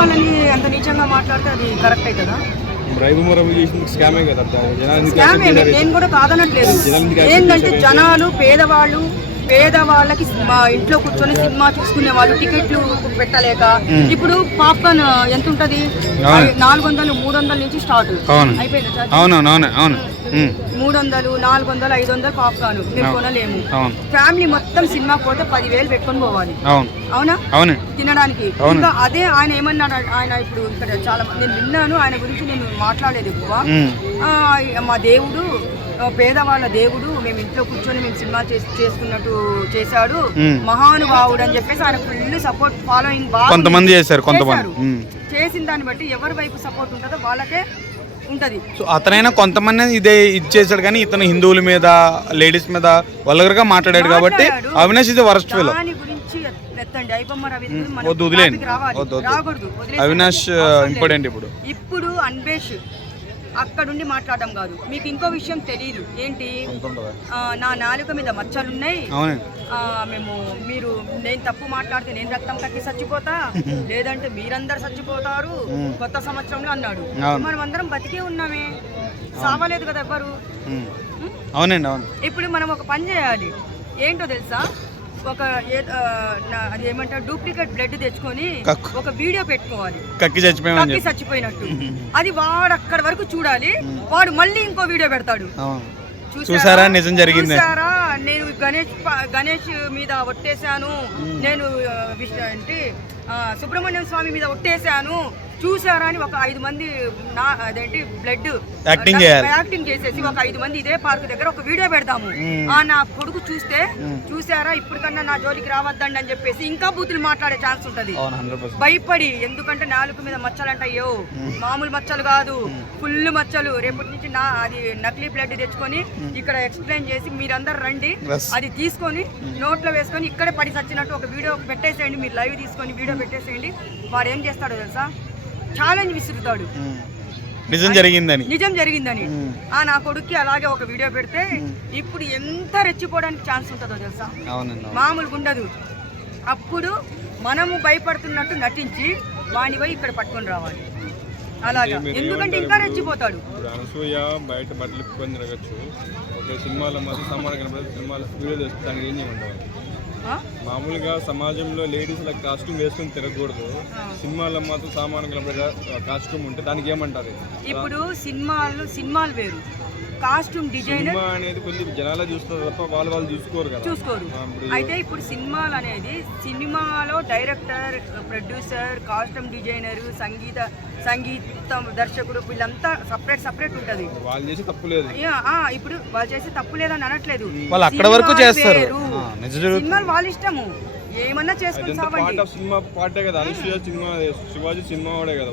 పేదవాళ్ళని అంత నీచంగా మాట్లాడితే అది కరెక్ట్ అవుతుందా? నేను కూడా కాదనట్లేదు. ఏంటంటే జనాలు పేదవాళ్ళకి ఇంట్లో కూర్చొని సినిమా చూసుకునే వాళ్ళు టికెట్లు పెట్టలేక ఇప్పుడు పాప్కార్న్ ఎంత ఉంటది? 400, 300 నుంచి స్టార్ట్ అయిపోయింది. 300, 400, 500 పాప్కార్న్ మేము కొనలేము. ఫ్యామిలీ మొత్తం సినిమా పోతే 10,000 పెట్టుకొని పోవాలి. అవునా? తినడానికి. ఇంకా అదే ఆయన ఏమన్నాడు, ఆయన ఇప్పుడు ఇక్కడ చాలా నేను విన్నాను, ఆయన గురించి నేను మాట్లాడలేదు ఎక్కువ. మా దేవుడు పేదవాళ్ళ దేవుడు, మేము ఇంట్లో కూర్చొని మేము సినిమా చేసుకున్నట్టు చేశాడు, మహానుభావుడు అని చెప్పేసి ఆయన ఫుల్ సపోర్ట్ ఫాలోయింగ్ కొంతమంది చేశారు. చేసిన దాన్ని బట్టి ఎవరి వైపు సపోర్ట్ ఉంటుందో వాళ్ళకే ఉంటది. సో అతనైనా కొంతమంది ఇదే ఇచ్చేసాడు, కానీ ఇతను హిందువుల మీద లేడీస్ మీద వల్గర్గా మాట్లాడాడు కాబట్టి అవినాష్ ఇది వరస్ట్ ఫెలో. దాని గురించి ఎత్తండి. అవినాష్ ఇంపార్టెంట్. ఇప్పుడు అన్వేష్ అక్కడుండి మాట్లాడడం కాదు. మీకు ఇంకో విషయం తెలియదు ఏంటి? నా నాలుక మీద మచ్చలున్నాయి, నేను తప్పు మాట్లాడితే నేను రక్తం కక్కి చచ్చిపోతా, లేదంటే మీరందరు చచ్చిపోతారు కొత్త సంవత్సరంలో అన్నాడు. మనం అందరం బతికే ఉన్నామే, సావలేదు కదా ఎవ్వరు. ఇప్పుడు మనం ఒక పని చేయాలి. ఏంటో తెలుసా? అది ఏమంటారు, డూప్లికేట్ బ్లడ్ తెచ్చుకొని ఒక వీడియో పెట్టుకోవాలి, కక్కి చచ్చిపోయినట్టు. అది వాడు అక్కడి వరకు చూడాలి, వాడు మళ్ళీ ఇంకో వీడియో పెడతాడు. చూసారా నిజం జరిగింది, నేను గణేష్ మీద ఒట్టేశాను, నేను సుబ్రహ్మణ్యం స్వామి మీద ఒట్టేశాను, చూసారా అని ఒక 5 మంది బ్లడ్ యాక్టింగ్ చేసేసి ఒక 5 మంది ఇదే పార్క్ దగ్గర ఒక వీడియో పెడతాము. నా కొడుకు చూసారా ఇప్పటికన్నా నా జోలికి రావద్దండి అని చెప్పేసి ఇంకా బూతులు మాట్లాడే ఛాన్స్ ఉంటది భయపడి. ఎందుకంటే నాలుగు మీద మచ్చలు అంటాయో, మామూలు మచ్చలు కాదు, ఫుల్ మచ్చలు. రేపటి నుంచి అది నకిలీ బ్లడ్ తెచ్చుకొని ఇక్కడ ఎక్స్ప్లెయిన్ చేసి మీరందరూ రండి, అది తీసుకొని నోట్లో వేసుకొని ఇక్కడే పడి చచ్చినట్టు ఒక వీడియో పెట్టేసేయండి. మీరు లైవ్ తీసుకొని వీడియో పెట్టేసేయండి. వాడు ఏం చేస్తాడో తెలుసా? ఛాలెంజ్ విసురుతాడు, నిజం జరిగిందని. నా కొడుక్కి అలాగే ఒక వీడియో పెడితే ఇప్పుడు ఎంత రెచ్చిపోవడానికి ఛాన్స్ ఉంటుందో తెలుసా? మామూలుగా ఉండదు. అప్పుడు మనము భయపడుతున్నట్టు నటించి వాణి పోయి ఇక్కడ పట్టుకొని రావాలి. అలాగా, ఎందుకంటే ఇంకా రెచ్చిపోతాడు. అనసూయ బయట బట్టలు ఇప్పుకొని తిరగచ్చు, సినిమాలో మాత్రం సమాన సినిమాలో వీడియో చేస్తానికి ఏం ఉండవు. మామూలుగా సమాజంలో లేడీస్ లా కాస్ట్యూమ్ వేసుకుని తిరగకూడదు, సినిమాల్లో మాత్రం సామాన్య కాస్ట్యూమ్ ఉంటే దానికి ఏమంటారు? ఇప్పుడు సినిమాలు వేరు, కాస్ట్యూమ్ డిజైనర్ అనేది కొంచెం జనాలు చూస్తారు తప్ప వాళ్ళు చూసుకోరు. అయితే ఇప్పుడు సినిమాలు అనేది, సినిమాలో డైరెక్టర్, ప్రొడ్యూసర్, కాస్ట్యూమ్ డిజైనర్, సంగీతం దర్శకుడు, వీళ్ళంతా సపరేట్ ఉంటది. వాళ్ళు చేసి తప్పులేదు, ఇప్పుడు వాళ్ళు చేసి తప్పులేదని అనట్లేదు, వాళ్ళు అక్కడ వరకు చేస్తారు. సినిమాలు వాళ్ళ ఇష్టము, ఏమన్నా చేసుకుంటారు. సినిమా పాటే కదా, శివాజీ సినిమా వాడే కదా.